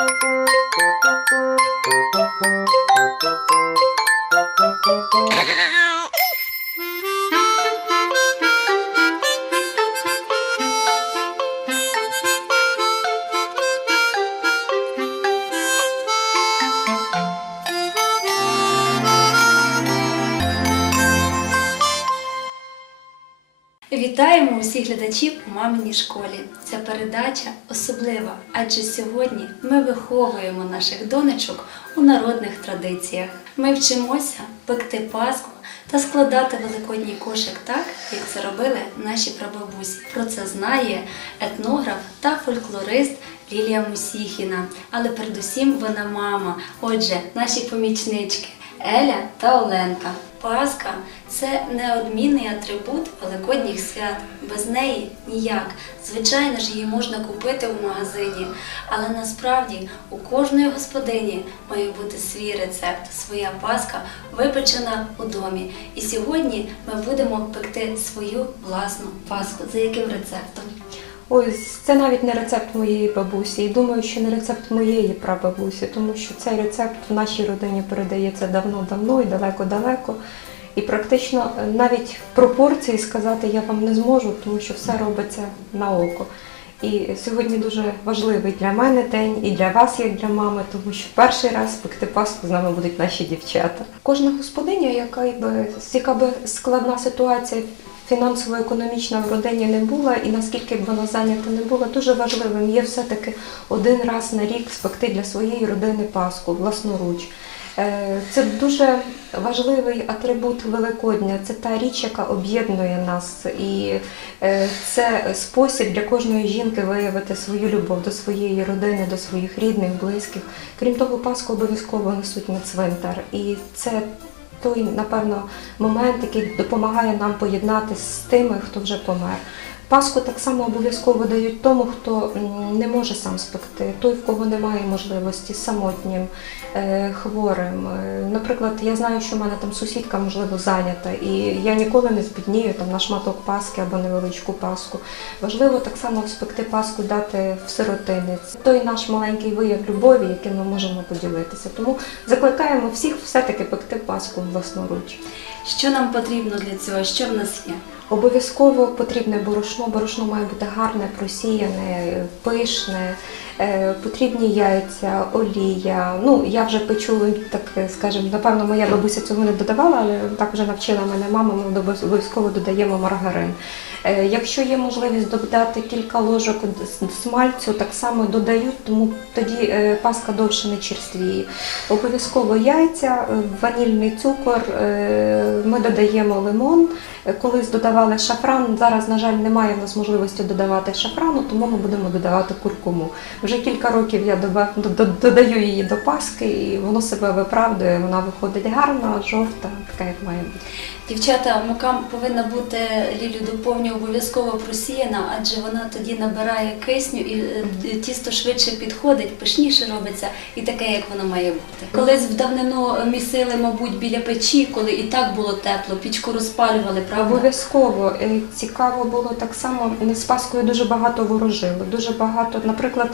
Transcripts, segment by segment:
Вітаємо усіх глядачів у маминій школі. Ця передача особлива, адже сьогодні ми виховуємо наших донечок у народних традиціях. Ми вчимося пекти паску та складати великодній кошик так, як це робили наші прабабусі. Про це знає етнограф та фольклорист Лілія Мусіхіна. Але передусім вона мама. Отже, наші помічнички Еля та Оленка. Пасха це неодмінний атрибут великодніх свят. Без неї ніяк. Звичайно ж, її можна купити в магазині, але насправді у кожної господині має бути свій рецепт, своя паска випечена у домі. І сьогодні ми будемо пекти свою власну паску. За яким рецептом? Ой, це навіть не рецепт моєї бабусі. І думаю, що не рецепт моєї прабабусі, тому що цей рецепт в нашій родині передається давно-давно і далеко-далеко. І практично е, навіть пропорції сказати я вам не зможу, тому що все робиться на око. І сьогодні дуже важливий для мене день і для вас, як для мами, тому що перший раз пекти паску з нами будуть наші дівчата. Кожна господиня, яка би яка би складна ситуація фінансово-економічна в родині не була, і наскільки б вона зайнята не була, дуже важливим є все-таки один раз на рік спекти для своєї родини паску власноруч. Е, Це дуже важливий атрибут Великодня. Це та річ, яка об'єднує нас, і е, це спосіб для кожної жінки виявити свою любов до своєї родини, до своїх рідних, близьких. Крім того, Пасху обов'язково несуть на цвинтар. І це той, напевно, момент, який допомагає нам поєднатися з тими, хто вже помер. Пасху так само обов'язково дають тому, хто не може сам спекти, той, в кого немає можливості, самотнім, е, хворим. Е, Наприклад, я знаю, що в мене там сусідка, можливо, зайнята, і я ніколи не збіднію там на шматок паски або невеличку паску. Важливо так само спекти паску, дати в сиротинець. Той наш маленький вияв любові, яким ми можемо поділитися. Тому закликаємо всіх все-таки пекти паску власноруч. Що нам потрібно для цього? Що в нас є? Обов'язково потрібне борошно. Борошно має бути гарне, просіяне, пишне. Е, Потрібні яйця, олія. Ну, я вже печу, так скажімо, напевно, моя бабуся цього не додавала, але так вже навчила мене мама, ми обов'язково додаємо маргарин. Е, Якщо є можливість додати кілька ложок смальцю, так само додають, тому тоді е, паска довше не черствіє. Обов'язково яйця, е, ванільний цукор, ми додаємо лимон. Е, Колись додавали шафран, зараз, на жаль, немає в нас можливості додавати шафрану, тому ми будемо додавати куркуму. Вже кілька років я додаю її до паски, і воно себе виправдує, вона виходить гарна, жовта, така як має бути. Дівчата, мука повинна бути Лілю доповню обов'язково просіяна, адже вона тоді набирає кисню і е, тісто швидше підходить, пишніше робиться і таке, як воно має бути. Колись в давнину місили, мабуть, біля печі, коли і так було тепло, пічку розпалювали, правда? Обов'язково Е, цікаво було так само. З Паскою дуже багато ворожили. Дуже багато, наприклад,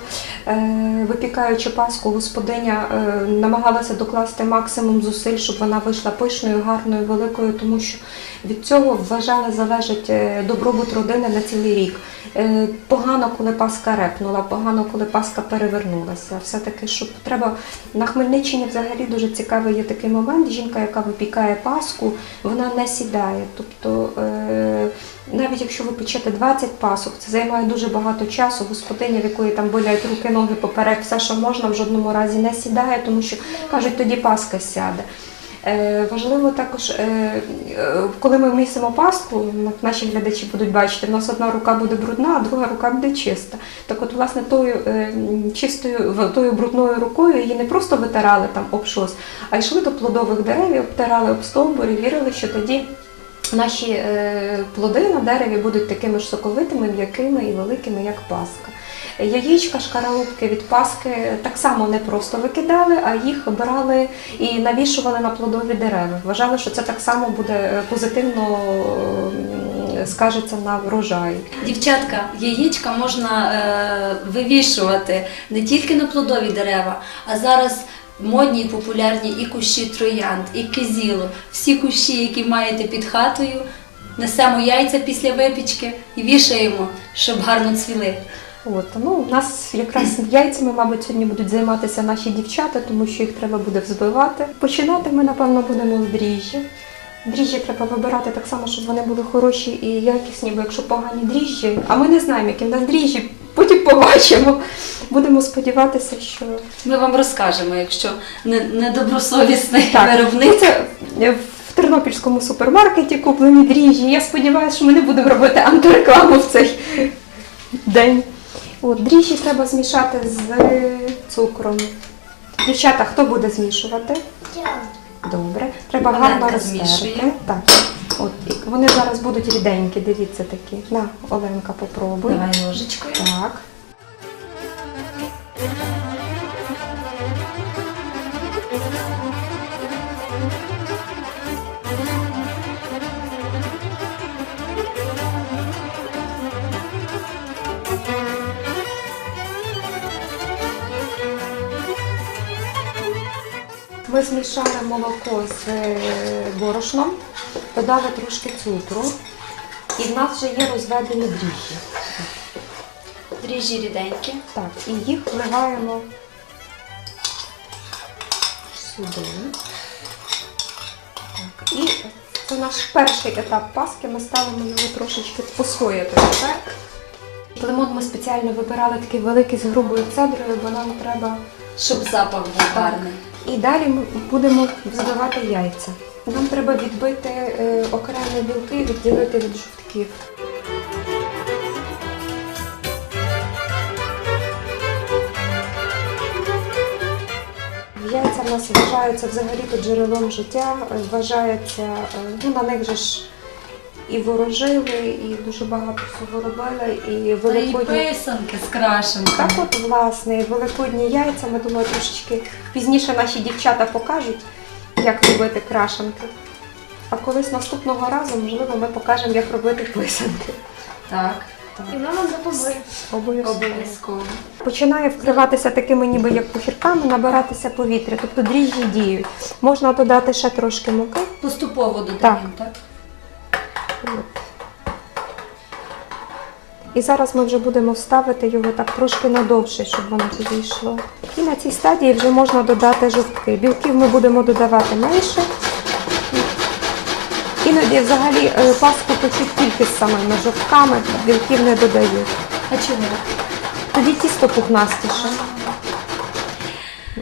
е, випікаючи паску, господиня е, намагалася докласти максимум зусиль, щоб вона вийшла пишною, гарною, великою, тому що від цього вважали залежить е, добробут родини на цілий рік. Е, Погано, коли Паска репнула, погано, коли Паска перевернулася. Все-таки, щоб треба на Хмельниччині взагалі дуже цікавий є такий момент. Жінка, яка випікає Паску, вона не сідає. Тобто, е, навіть якщо ви печете 20 пасок, це займає дуже багато часу. Господиня, в якої там болять руки, ноги поперек, все, що можна, в жодному разі не сідає, тому що кажуть, тоді Паска сяде. Е, Важливо також, е, е, коли ми місимо пасту, наші глядачі будуть бачити, в нас одна рука буде брудна, а друга рука буде чиста. Так от, власне, тою чистою, тою брудною рукою її не просто витирали там об щось, а йшли до плодових дерев, обтирали об стовбур і вірили, що тоді наші плоди на дереві будуть такими ж соковитими, м'якими і великими, як паска. Яєчка, шкаралупки від паски так само не просто викидали, а їх брали і навішували на плодові дерева. Вважали, що це так само буде е, позитивно скажеться на врожаї. Дівчатка, яєчка можна е, вивішувати не тільки на плодові дерева, а зараз модні і популярні і кущі троянд, і кизілу. Всі кущі, які маєте під хатою, несемо яйця після випічки і вішаємо, щоб гарно цвіли. От, ну, у нас якраз яйцями, мабуть, сьогодні будуть займатися наші дівчата, тому що їх треба буде взбивати. Починати ми, напевно, будемо з дріжджі. Дріжджі треба вибирати так само, щоб вони були хороші і якісні, бо якщо погані дріжджі, а ми не знаємо, які в нас дріжджі, потім побачимо. Будемо сподіватися, що Ми вам розкажемо, якщо не- недобросовісний Так. виробник. це в тернопільському супермаркеті куплені дріжджі. Я сподіваюся, що ми не будемо робити антирекламу в цей день. От, дріжджі треба змішати з цукром. Дівчата, хто буде змішувати? Добре. Треба Оленка гарно розтерти. змішує. Так. От, і вони зараз будуть ріденькі, дивіться такі. На, Оленка, попробуй. Давай ложечкою. Так. Ми змішали молоко з е, борошном, додали трошки цукру, і в нас вже є розведені дріжджі. Дріжджі ріденькі. Так, і їх вливаємо сюди. Так, і це наш перший етап паски. Ми ставимо його трошечки постояти. Лимон ми спеціально вибирали такий великий з грубою цедрою, бо нам треба. Щоб запах був гарний. І далі ми будемо взбивати яйця. Нам треба відбити е, окремі білки, відділити від жовтків. Яйця в нас вважаються взагалі-то джерелом життя, е, вважається, е, ну на них же ж і ворожили, і дуже багато всього робили, і Та і писанки з крашенками. Так от, власне, великодні яйця, ми думаю, трошечки пізніше наші дівчата покажуть, як робити крашенки. А колись наступного разу, можливо, ми покажемо, як робити писанки. Так, І мама допоможе. Обов'язково. обов'язково. Починає вкриватися такими ніби як пухірками, набиратися повітря, тобто дріжджі діють. Можна додати ще трошки муки. Поступово додаємо, Так. так? От. І зараз ми вже будемо ставити його так трошки надовше, щоб воно підійшло. І на цій стадії вже можна додати жовтки. Білків ми будемо додавати менше. Іноді взагалі е, паску печуть тільки з самими жовтками, білків не додають. А чому? Тоді тісто пухнастіше.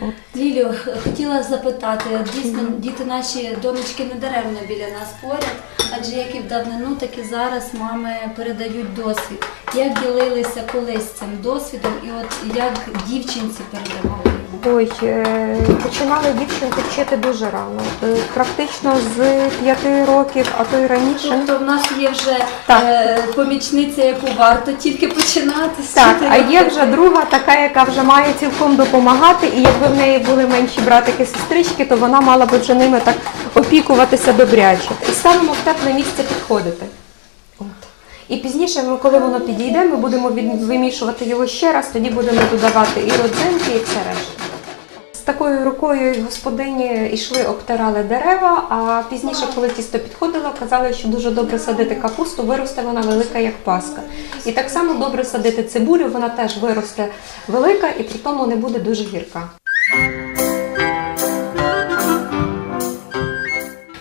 От. Лілю, хотіла запитати, дійсно діти наші донечки не даремно біля нас поряд, адже як і в давнину, так і зараз мами передають досвід. Як ділилися колись цим досвідом, і от як дівчинці передавали? Ой, е, починали дівчинки вчити дуже рано. Е, Практично з п'яти років, а то й раніше. Тобто в нас є вже Так. е, помічниця, яку варто тільки починати Так, а є вже друга, така, яка вже має цілком допомагати, і якби в неї були менші братики сестрички, то вона мала би вже ними так опікуватися добряче. І ставимо в тепле місце підходити. От. І пізніше, коли воно підійде, ми будемо вимішувати його ще раз, тоді будемо додавати і родзинки, і все решта. Такою рукою господині йшли, обтирали дерева, а пізніше, коли тісто підходило, казали, що дуже добре садити капусту, виросте вона велика, як паска. І так само добре садити цибулю, вона теж виросте велика і при тому не буде дуже гірка.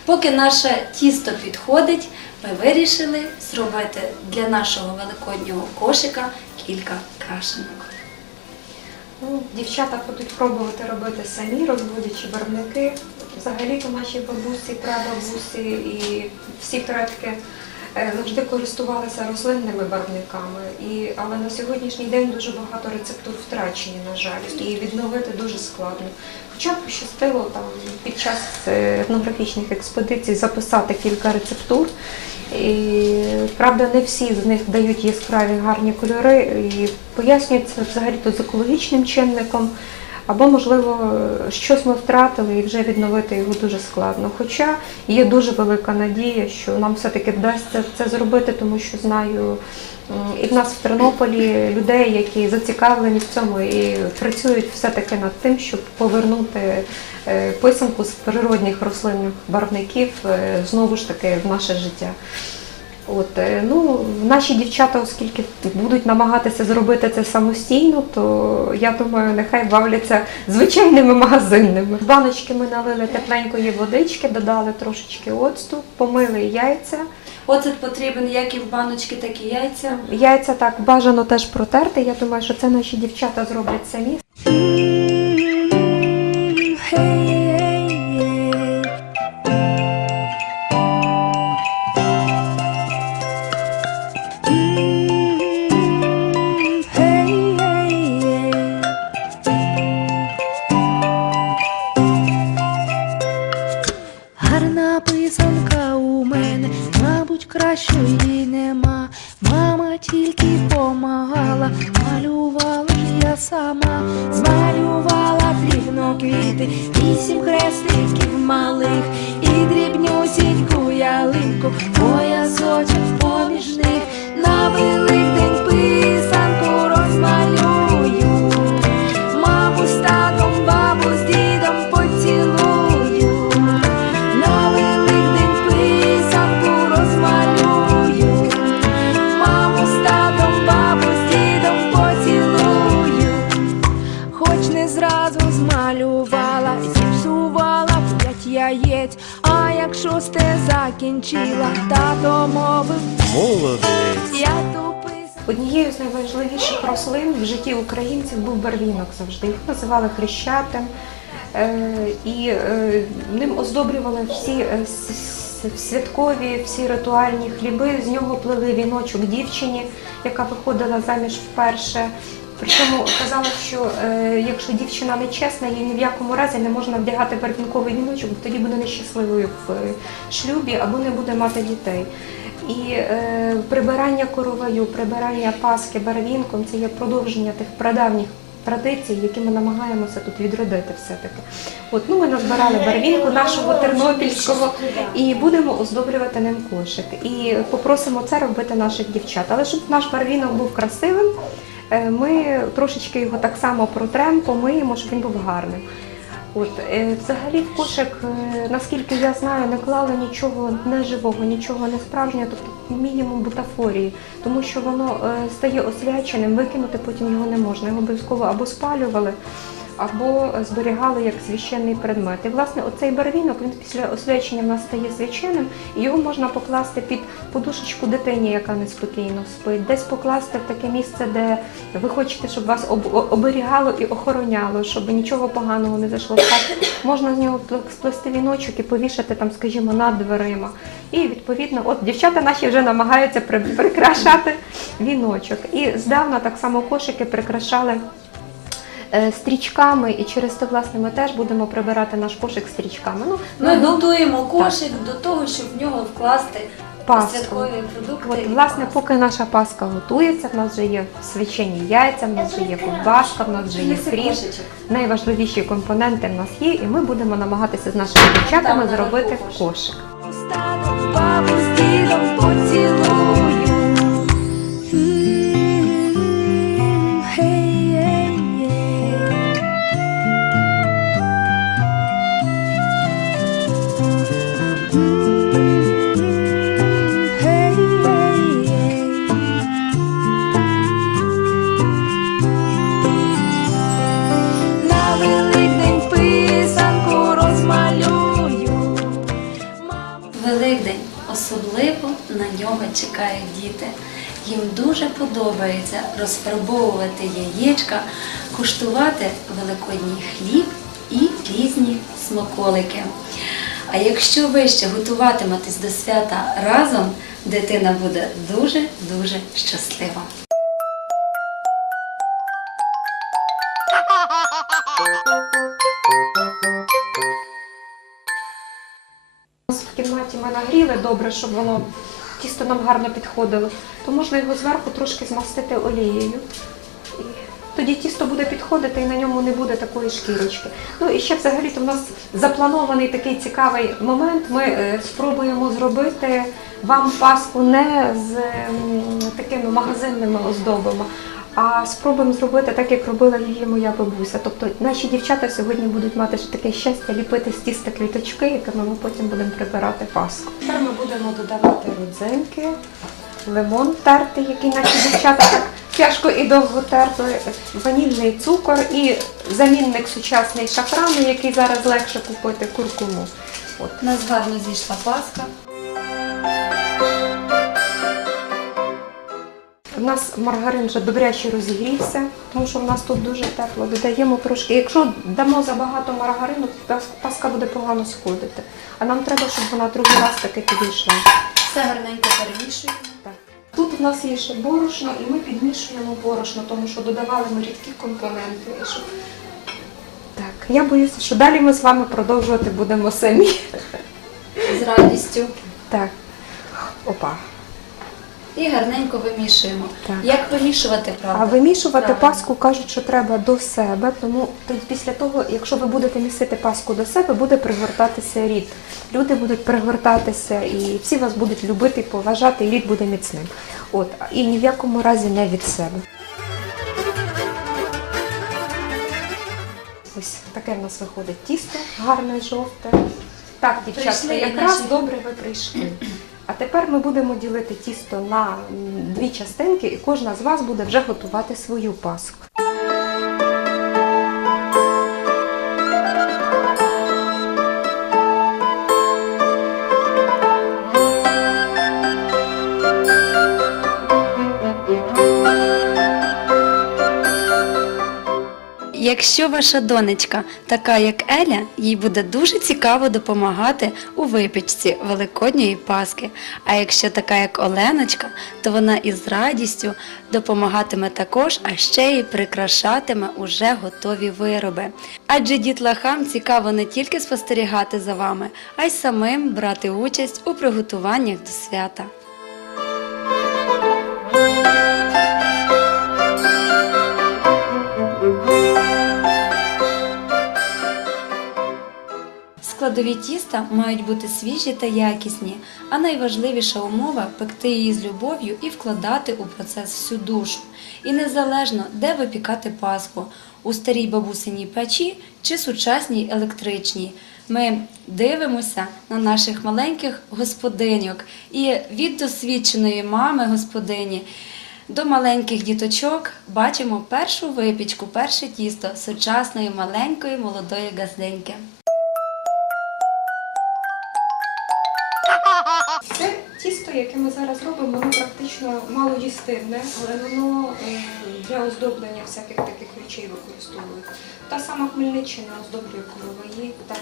Поки наше тісто підходить, ми вирішили зробити для нашого великоднього кошика кілька крашенок. Ну, дівчата будуть пробувати робити самі, розводячи барвники. Взагалі-то наші бабусі, прабабусі і всі предки е, завжди користувалися рослинними барвниками. І, але на сьогоднішній день дуже багато рецептур втрачені, на жаль, і відновити дуже складно. Хоча б пощастило там під час е, етнографічних експедицій записати кілька рецептур. І, правда, не всі з них дають яскраві гарні кольори і пояснюється взагалі то з екологічним чинником. або, можливо, щось ми втратили і вже відновити його дуже складно. Хоча є дуже велика надія, що нам все-таки вдасться це зробити, тому що знаю і в нас в Тернополі людей, які зацікавлені в цьому і працюють все-таки над тим, щоб повернути е, писанку з природних рослинних барвників е, знову ж таки в наше життя. От, е, ну, наші дівчата, оскільки будуть намагатися зробити це самостійно, то я думаю, нехай бавляться звичайними магазинними. В баночки ми налили тепленької водички, додали трошечки оцту, помили яйця. Оцет потрібен як і в баночки, так і яйця. Яйця так бажано теж протерти. Я думаю, що це наші дівчата зроблять самі. Закінчила, тато мовив, Молодець. я. Однією з найважливіших рослин в житті українців був барвінок завжди. Їх називали хрещатим. Е, І е, ним оздоблювали всі е, святкові, всі ритуальні хліби. З нього плели віночок дівчині, яка виходила заміж вперше. Причому казали, що е, якщо дівчина нечесна, їй ні в якому разі не можна вдягати барвінковий віночок, бо тоді буде нещасливою в е, шлюбі або не буде мати дітей. І е, прибирання короваю, прибирання паски барвінком це є продовження тих прадавніх традицій, які ми намагаємося тут відродити все-таки. От, ну, ми назбирали барвінку нашого тернопільського і будемо оздоблювати ним кошик. І попросимо це робити наших дівчат. Але щоб наш барвінок був красивим, ми трошечки його так само протрем, помиємо, щоб він був гарним. От, е, взагалі в кошик, е, наскільки я знаю, не клали нічого неживого, нічого не справжнього, тобто мінімум бутафорії, тому що воно е, стає освяченим, викинути потім його не можна. Його обов'язково або спалювали, або зберігали як священний предмет. І власне оцей барвінок він після освячення в нас стає священним, і його можна покласти під подушечку дитині, яка неспокійно спить, десь покласти в таке місце, де ви хочете, щоб вас об- оберігало і охороняло, щоб нічого поганого не зайшло хату. Можна з нього пл- сплести віночок і повішати там, скажімо, над дверима. І відповідно, от дівчата наші вже намагаються при- прикрашати віночок. І здавна так само кошики прикрашали. Е, Стрічками, і через це власне ми теж будемо прибирати наш кошик стрічками. Ну, Ми ну, готуємо кошик до того, щоб в нього вкласти Пасху. святкові продукти. От, власне, пасху. поки наша паска готується, в нас вже є свячені яйця, в нас вже є ковбаска, в нас вже є хріб. Найважливіші компоненти в нас є, і ми будемо намагатися з нашими дівчатами зробити кошик. кошик. Подобається розфарбовувати яєчка, куштувати великодній хліб і різні смаколики. А якщо ви ще готуватиметесь до свята разом, дитина буде дуже-дуже щаслива. В кімнаті ми нагріли добре, щоб воно тісто нам гарно підходило, то можна його зверху трошки змастити олією. Тоді тісто буде підходити і на ньому не буде такої шкірочки. Ну і ще взагалі то в нас запланований такий цікавий момент. Ми е, спробуємо зробити вам паску не з такими магазинними оздобами, а спробуємо зробити так, як робила її моя бабуся. Тобто наші дівчата сьогодні будуть мати таке щастя ліпити з тіста квіточки, якими ми потім будемо прибирати паску. Тепер ми будемо додавати родзинки, лимон тертий, який наші дівчата так тяжко і довго терли, ванільний цукор і замінник сучасний шафрану, який зараз легше купити куркуму. От. У нас гарно зійшла паска. У нас маргарин вже добряче розігрівся, тому що в нас тут дуже тепло. Додаємо трошки. Якщо дамо забагато маргарину, пас- паска буде погано сходити. А нам треба, щоб вона другий раз таки підійшла. Все гарненько перемішуємо. Так. Тут у нас є ще борошно, і ми підмішуємо борошно, тому що додавали ми рідкі компоненти. щоб- Так, я боюся, що далі ми з вами продовжувати будемо самі. З радістю. Так. Опа. І гарненько вимішуємо. Так. Як вимішувати, правда? А вимішувати Правильно. паску кажуть, що треба до себе, тому після того, якщо ви будете місити паску до себе, буде пригортатися рід. Люди будуть пригортатися і всі вас будуть любити поважати, і рід буде міцним. От, і ні в якому разі не від себе. Ось таке в нас виходить тісто, гарне жовте. Так, дівчатка, якраз наші- добре ви прийшли. А тепер ми будемо ділити тісто на дві частинки, і кожна з вас буде вже готувати свою паску. Якщо ваша донечка така, як Еля, їй буде дуже цікаво допомагати у випічці Великодньої Паски. А якщо така, як Оленочка, то вона із радістю допомагатиме також, а ще й прикрашатиме уже готові вироби. Адже дітлахам цікаво не тільки спостерігати за вами, а й самим брати участь у приготуваннях до свята. Складові тіста мають бути свіжі та якісні, а найважливіша умова пекти її з любов'ю і вкладати у процес всю душу. І незалежно, де випікати паску у старій бабусиній печі чи сучасній електричній. Ми дивимося на наших маленьких господиньок і від досвідченої мами господині до маленьких діточок бачимо першу випічку, перше тісто сучасної маленької молодої газденьки. Тісто, яке ми зараз робимо, воно практично мало їстивне, але воно е, для оздоблення всяких таких речей використовують. Та сама Хмельниччина оздоблює короваї, так.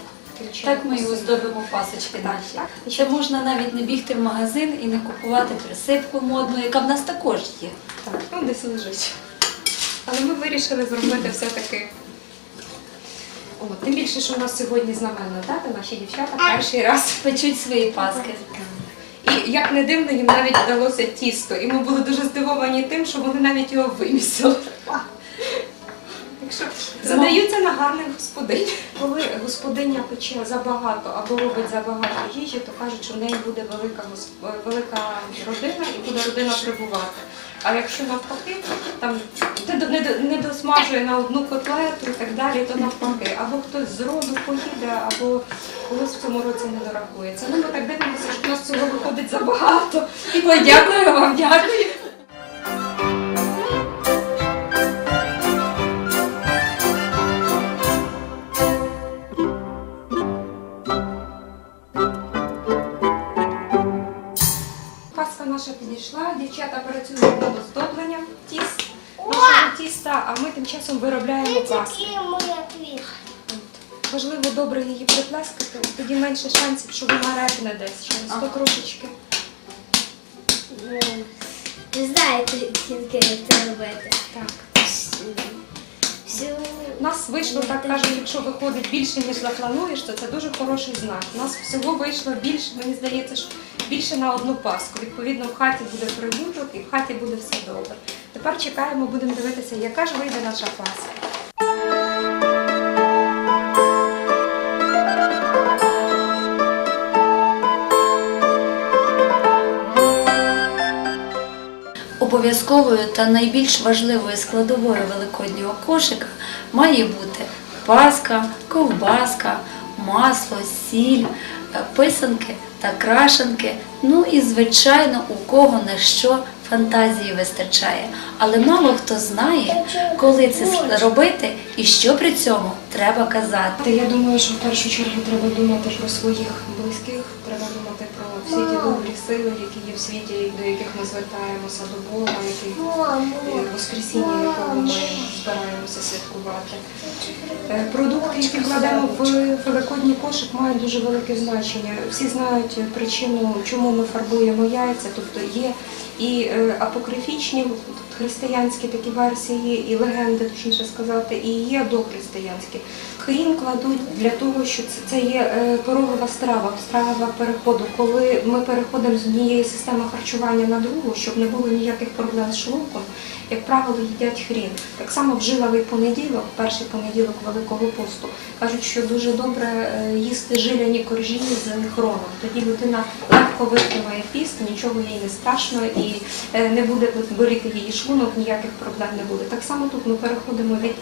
Так ми і оздобимо пасочки наші. Ще можна навіть не бігти в магазин і не купувати присипку модну, яка в нас також є. Так, ну десь лежить. Але ми вирішили зробити все-таки. Тим більше, що у нас сьогодні знаменна дата, наші дівчата перший раз. Печуть свої паски. І як не дивно, їм навіть вдалося тісто. І ми були дуже здивовані тим, що вони навіть його вимісили. Задаються на гарних господинь. Коли господиня пече забагато або робить забагато їжі, то кажуть, що в неї буде велика велика родина і буде родина прибувати. А якщо навпаки, там не, не, досмажує на одну котлету і так далі, то навпаки, або хтось з роду поїде, або когось в цьому році не дорахується. Ну ми так дивимося, що в нас цього виходить забагато. І дякую вам, дякую. Наша підійшла, дівчата працюють над оздобленням тіст, тіста, а ми тим часом виробляємо моя Важливо добре її приплескати, тоді менше шансів, що вона репне десь через то трошечки. Ви знаєте тільки, як це робити. Так. У нас вийшло, так кажуть, якщо виходить більше, ніж заплануєш, то це дуже хороший знак. У нас всього вийшло більше, мені здається, що більше на одну паску. Відповідно, в хаті буде прибуток і в хаті буде все добре. Тепер чекаємо, будемо дивитися, яка ж вийде наша паска. Обов'язковою та найбільш важливою складовою великоднього кошика має бути паска, ковбаска, масло, сіль, е, писанки та крашенки. Ну і звичайно, у кого на що фантазії вистачає. Але мало хто знає, коли це робити і що при цьому треба казати. Я думаю, що в першу чергу треба думати про своїх близьких, треба всі ті добрі сили, які є в світі, до яких ми звертаємося до Бога, е, Воскресіння, якого ми збираємося святкувати. Е, Продукти, які кладемо в великодній кошик, мають дуже велике значення. Всі знають причину, чому ми фарбуємо яйця. Тобто є і е, апокрифічні християнські такі версії, і легенди, точніше сказати, і є дохристиянські. Хрін кладуть для того, що це, є е, порогова страва, страва переходу. Коли ми переходимо з однієї системи харчування на другу, щоб не було ніяких проблем з шлунком, як правило, їдять хрін. Так само в жиловий понеділок, перший понеділок Великого посту, кажуть, що дуже добре е, їсти жиляні коржі з хроном. Тоді людина легко витримає піст, нічого їй не страшно і е, не буде боліти її шлунок, ніяких проблем не буде. Так само тут ми переходимо від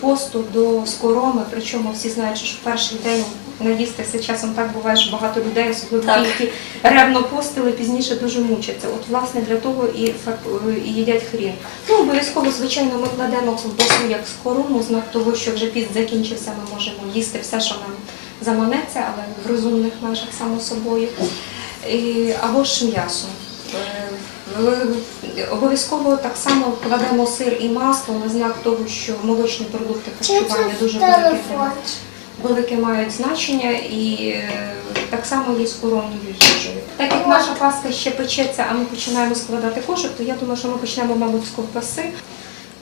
посту до скороми, причому всі знають, що в перший день наїстися часом так буває, що багато людей, особливо ті, які ревно постили, пізніше дуже мучаться. От власне для того і, і їдять хрін. Ну, обов'язково, звичайно, ми кладемо ковбасу як скорому, знак того, що вже піст закінчився, ми можемо їсти все, що нам заманеться, але в розумних межах само собою. І, або ж м'ясо. В- Обов'язково так само кладемо сир і масло на знак того, що молочні продукти харчування дуже велике, велике мають значення і е, так само є з коронною їжею. Так як наша паска ще печеться, а ми починаємо складати кошик, то я думаю, що ми почнемо, мабуть, з ковбаси.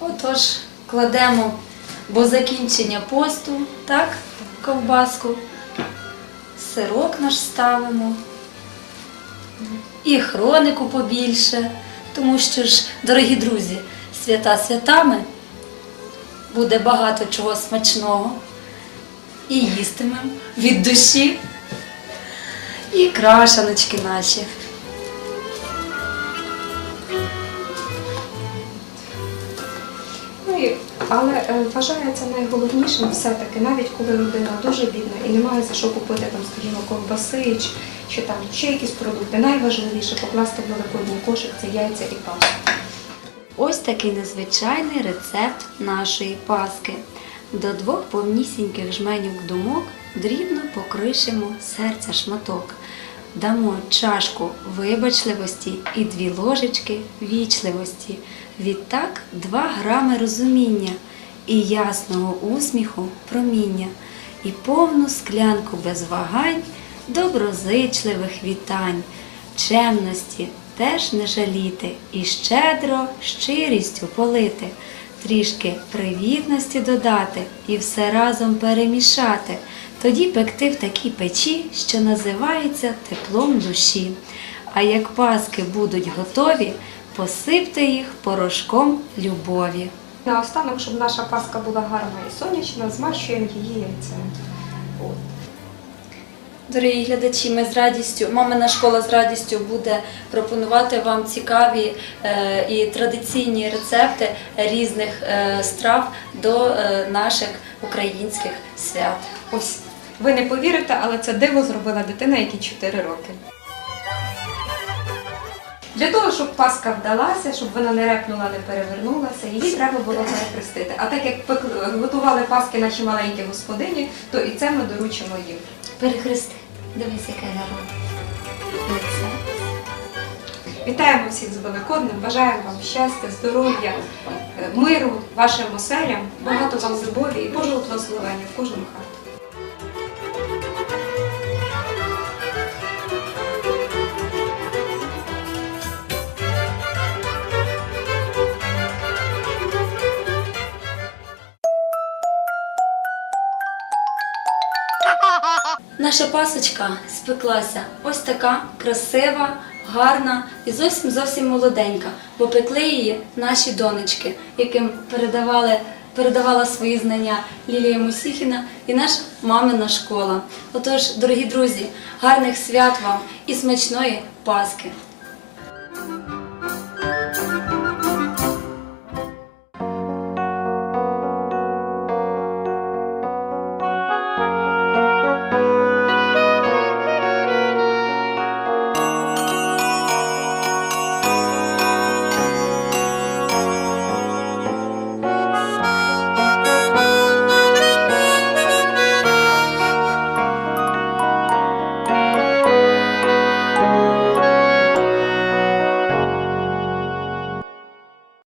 Отож, кладемо, бо закінчення посту, так, ковбаску, сирок наш ставимо і хронику побільше, тому що ж, дорогі друзі, свята святами буде багато чого смачного. І їстимемо від душі, і крашаночки наші. Ну, але е, вважається найголовнішим все-таки, навіть коли людина дуже бідна і не має за що купити, там, скажімо, ковбаси чи там ще якісь продукти, найважливіше покласти в великодній кошик це яйця і паску. Ось такий незвичайний рецепт нашої паски. До двох повнісіньких жменів думок дрібно покришимо серця шматок. Дамо чашку вибачливості і дві ложечки вічливості. Відтак два грами розуміння і ясного усміху проміння, і повну склянку без вагань доброзичливих вітань, чемності теж не жаліти і щедро щирістю полити, трішки привітності додати і все разом перемішати, тоді пекти в такій печі, що називається теплом душі. А як паски будуть готові, посипте їх порошком любові. Наостанок, щоб наша паска була гарна і сонячна, змащуємо її яйцем. От. Дорогі глядачі, ми з радістю, мамина школа з радістю буде пропонувати вам цікаві е, і традиційні рецепти різних е, страв до е, наших українських свят. Ось ви не повірите, але це диво зробила дитина, якій 4 роки. Для того, щоб паска вдалася, щоб вона не репнула, не перевернулася, її треба було перехрестити. А так як готували паски наші маленькі господині, то і це ми доручимо їм. Перехрести. Дивись, яке. Лице. Вітаємо всіх з Великоднем, бажаємо вам щастя, здоров'я, е, миру вашим оселям, багато вам любові і Божого благословення в кожному хату. Наша пасочка спеклася ось така красива, гарна і зовсім зовсім молоденька, бо пекли її наші донечки, яким передавали. Передавала свої знання Лілія Мусіхіна і наша мамина школа. Отож, дорогі друзі, гарних свят вам і смачної Пасхи!